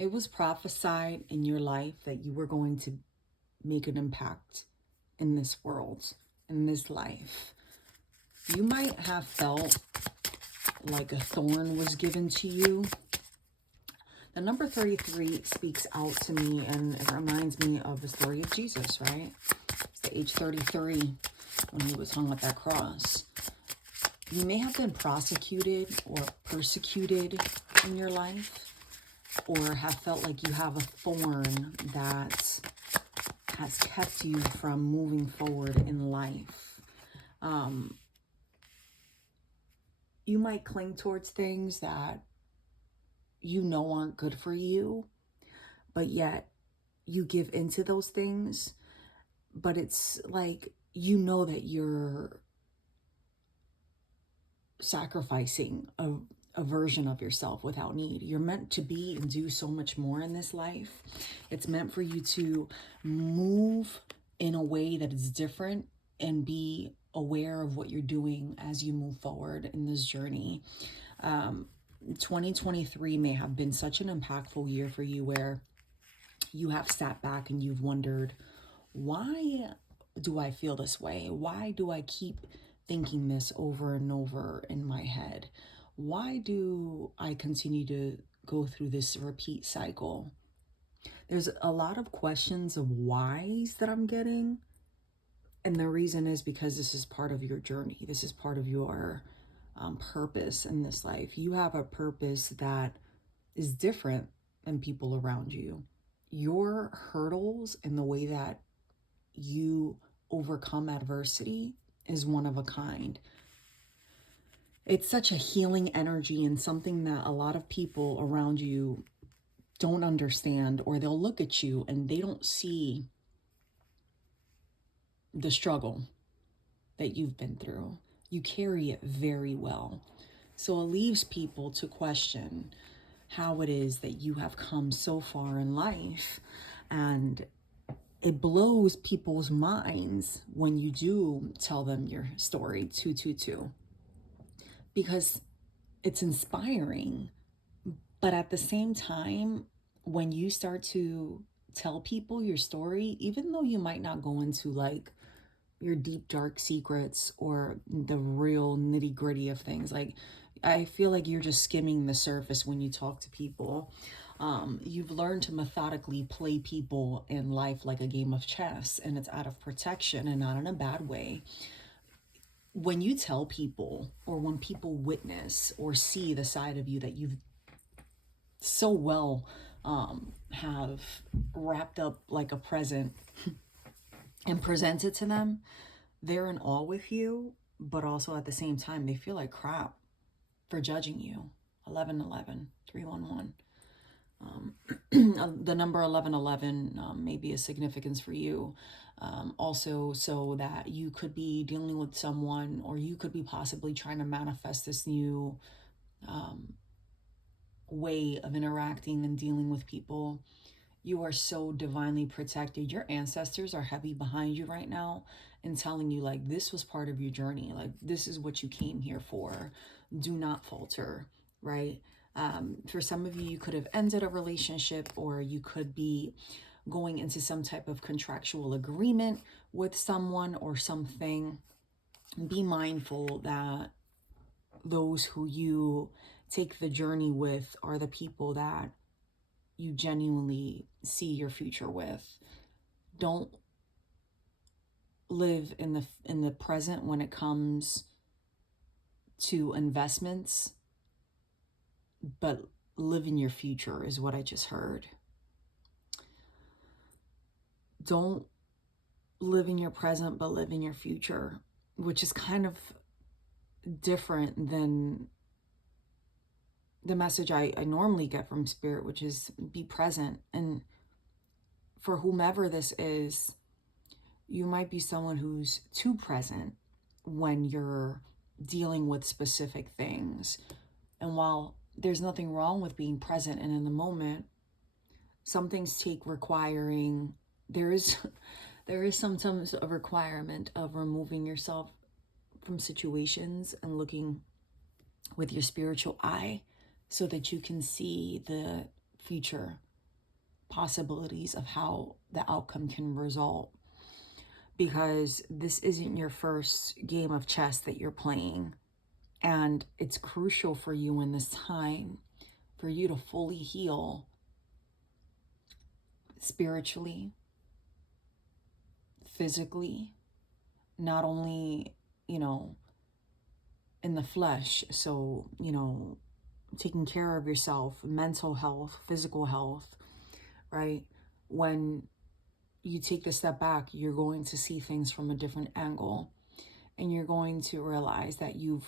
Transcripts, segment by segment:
It was prophesied in your life that you were going to make an impact in this world, in this life. You might have felt like a thorn was given to you. The number 33 speaks out to me, and it reminds me of the story of Jesus, right? It's the age 33 when he was hung at that cross. You may have been prosecuted or persecuted in your life, or have felt like you have a thorn that has kept you from moving forward in life. You might cling towards things that you know aren't good for you, but yet you give into those things. But it's like, you know that you're sacrificing a version of yourself without need. You're meant to be and do so much more in this life. It's meant for you to move in a way that is different and be aware of what you're doing as you move forward in this journey. 2023 may have been such an impactful year for you, where you have sat back and you've wondered, why do I feel this way? Why do I keep thinking this over and over in my head? Why do I continue to go through this repeat cycle? There's a lot of questions of whys that I'm getting. And the reason is because this is part of your journey. This is part of your purpose in this life. You have a purpose that is different than people around you. Your hurdles and the way that you overcome adversity is one of a kind. It's such a healing energy, and something that a lot of people around you don't understand, or they'll look at you and they don't see the struggle that you've been through. You carry it very well. So it leaves people to question how it is that you have come so far in life. And it blows people's minds when you do tell them your story 222, because it's inspiring. But at the same time, when you start to tell people your story, even though you might not go into like your deep dark secrets or the real nitty gritty of things, like, I feel like you're just skimming the surface when you talk to people. You've learned to methodically play people in life like a game of chess, and it's out of protection and not in a bad way. When you tell people, or when people witness or see the side of you that you've so well have wrapped up like a present and presented to them, they're in awe with you, but also at the same time, they feel like crap for judging you. 1111, 311. The number 1111 may be a significance for you. Also, so that you could be dealing with someone, or you could be possibly trying to manifest this new way of interacting and dealing with people. You are so divinely protected. Your ancestors are heavy behind you right now and telling you, like, this was part of your journey. Like, this is what you came here for. Do not falter, right? For some of you, you could have ended a relationship, or you could be going into some type of contractual agreement with someone or something. Be mindful that those who you take the journey with are the people that you genuinely see your future with. Don't live in the present when it comes to investments, but live in your future is what I just heard. Don't live in your present, but live in your future, which is kind of different than the message I normally get from Spirit, which is be present. And for whomever this is, you might be someone who's too present when you're dealing with specific things. And while there's nothing wrong with being present and in the moment, some things take requiring, there is sometimes a requirement of removing yourself from situations and looking with your spiritual eye so that you can see the future possibilities of how the outcome can result, because this isn't your first game of chess that you're playing. And it's crucial for you in this time for you to fully heal spiritually, physically, not only, in the flesh. So, taking care of yourself, mental health, physical health, right? When you take the step back, you're going to see things from a different angle, and you're going to realize that you've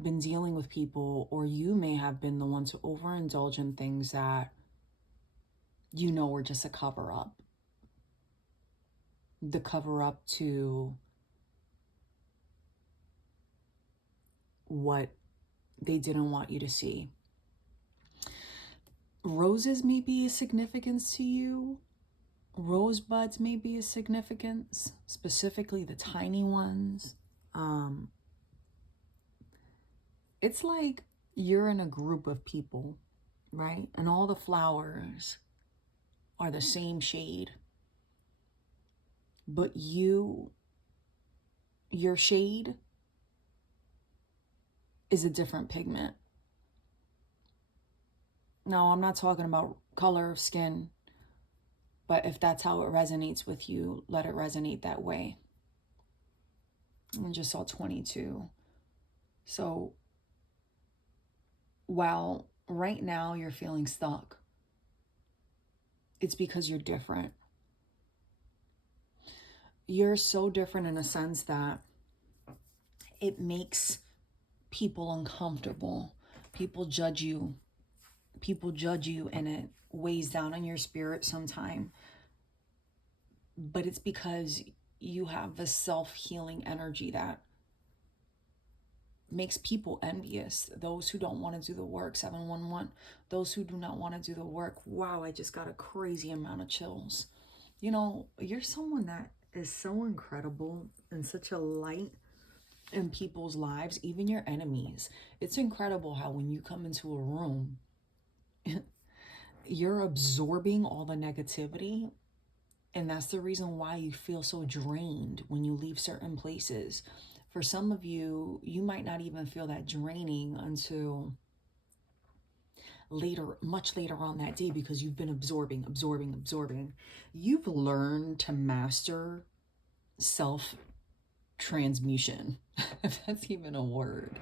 been dealing with people, or you may have been the one to overindulge in things that were just a cover up. The cover up to what they didn't want you to see. Roses may be a significance to you. Rosebuds may be a significance, specifically the tiny ones. It's like you're in a group of people, right? And all the flowers are the same shade. But your shade is a different pigment. No, I'm not talking about color of skin, but if that's how it resonates with you, let it resonate that way. I just saw 22. So while right now you're feeling stuck, it's because you're different. You're so different in a sense that it makes people uncomfortable. People judge you, and it weighs down on your spirit sometime. But it's because you have this self-healing energy that makes people envious. Those who don't want to do the work, 711. Those who do not want to do the work. Wow, I just got a crazy amount of chills. You're someone that is so incredible and such a light in people's lives, even your enemies. It's incredible how when you come into a room, you're absorbing all the negativity. And that's the reason why you feel so drained when you leave certain places. For some of you, you might not even feel that draining until later, much later on that day, because you've been absorbing. You've learned to master self-transmutation, if that's even a word.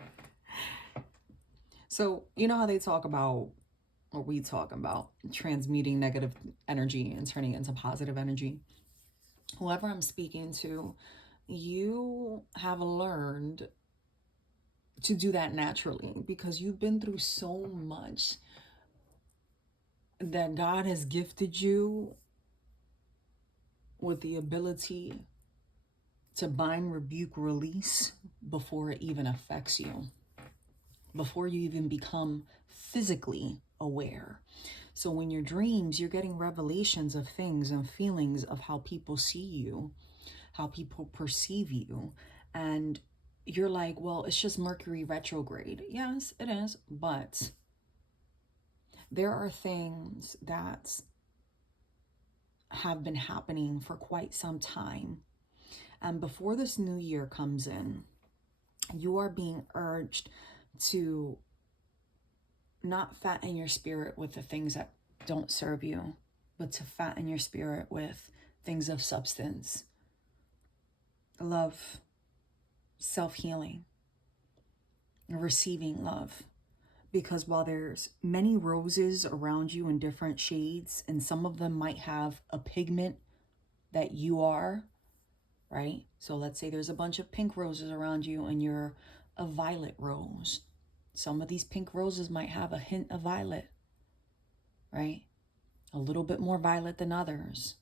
So, you know how they talk about, or we talk about, transmuting negative energy and turning it into positive energy? Whoever I'm speaking to, you have learned to do that naturally because you've been through so much that God has gifted you with the ability to bind, rebuke, release before it even affects you, before you even become physically aware. So when your dreams, you're getting revelations of things and feelings of how people see you, how people perceive you. And you're like, well, it's just Mercury retrograde. Yes, it is. But there are things that have been happening for quite some time. And before this new year comes in, you are being urged to not fatten your spirit with the things that don't serve you, but to fatten your spirit with things of substance, love, self-healing, receiving love. Because while there's many roses around you in different shades, and some of them might have a pigment that you are, right? So let's say there's a bunch of pink roses around you and you're a violet rose. Some of these pink roses might have a hint of violet, right? A little bit more violet than others,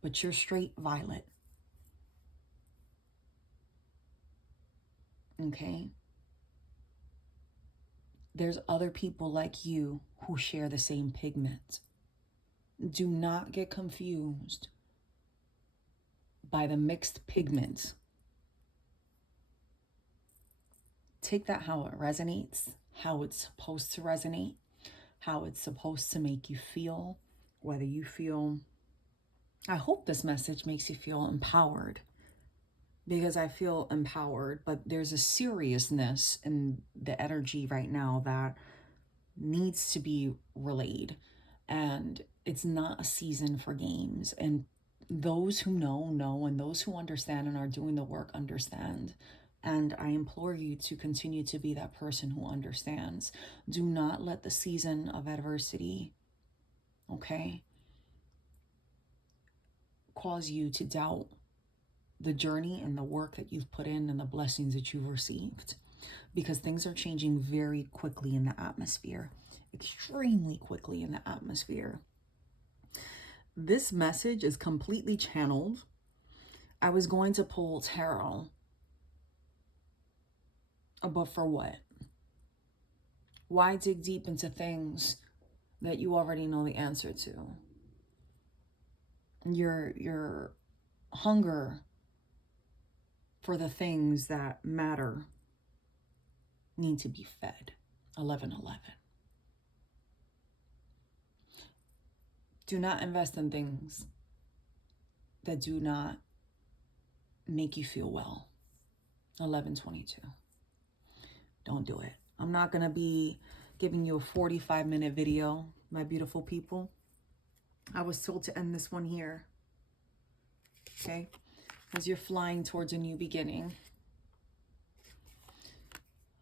but you're straight violet. Okay? There's other people like you who share the same pigment. Do not get confused by the mixed pigments. Take that how it resonates, how it's supposed to resonate, how it's supposed to make you feel, whether you feel, I hope this message makes you feel empowered, because I feel empowered, but there's a seriousness in the energy right now that needs to be relayed. And it's not a season for games. And those who know, and those who understand and are doing the work understand. And I implore you to continue to be that person who understands. Do not let the season of adversity, okay, cause you to doubt the journey and the work that you've put in and the blessings that you've received, because things are changing very quickly in the atmosphere, extremely quickly in the atmosphere. This message is completely channeled. I was going to pull tarot, but for what? Why dig deep into things that you already know the answer to? Your hunger for the things that matter need to be fed. 11:11. Do not invest in things that do not make you feel well. 11:22. Don't do it. I'm not going to be giving you a 45-minute video, my beautiful people. I was told to end this one here. Okay? As you're flying towards a new beginning,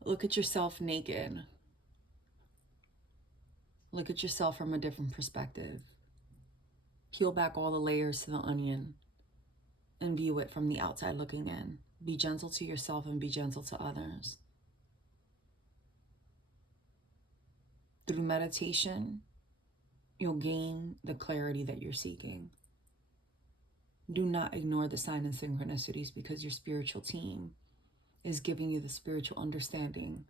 look at yourself naked. Look at yourself from a different perspective. Peel back all the layers to the onion and view it from the outside looking in. Be gentle to yourself and be gentle to others. Through meditation, you'll gain the clarity that you're seeking. Do not ignore the signs and synchronicities, because your spiritual team is giving you the spiritual understanding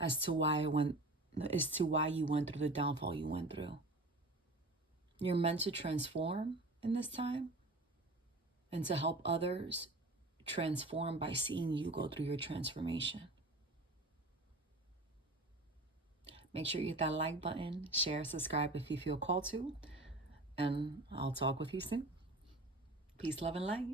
as to why you went through the downfall you went through. You're meant to transform in this time and to help others transform by seeing you go through your transformation. Make sure you hit that like button, share, subscribe if you feel called to, and I'll talk with you soon. Peace, love, and light.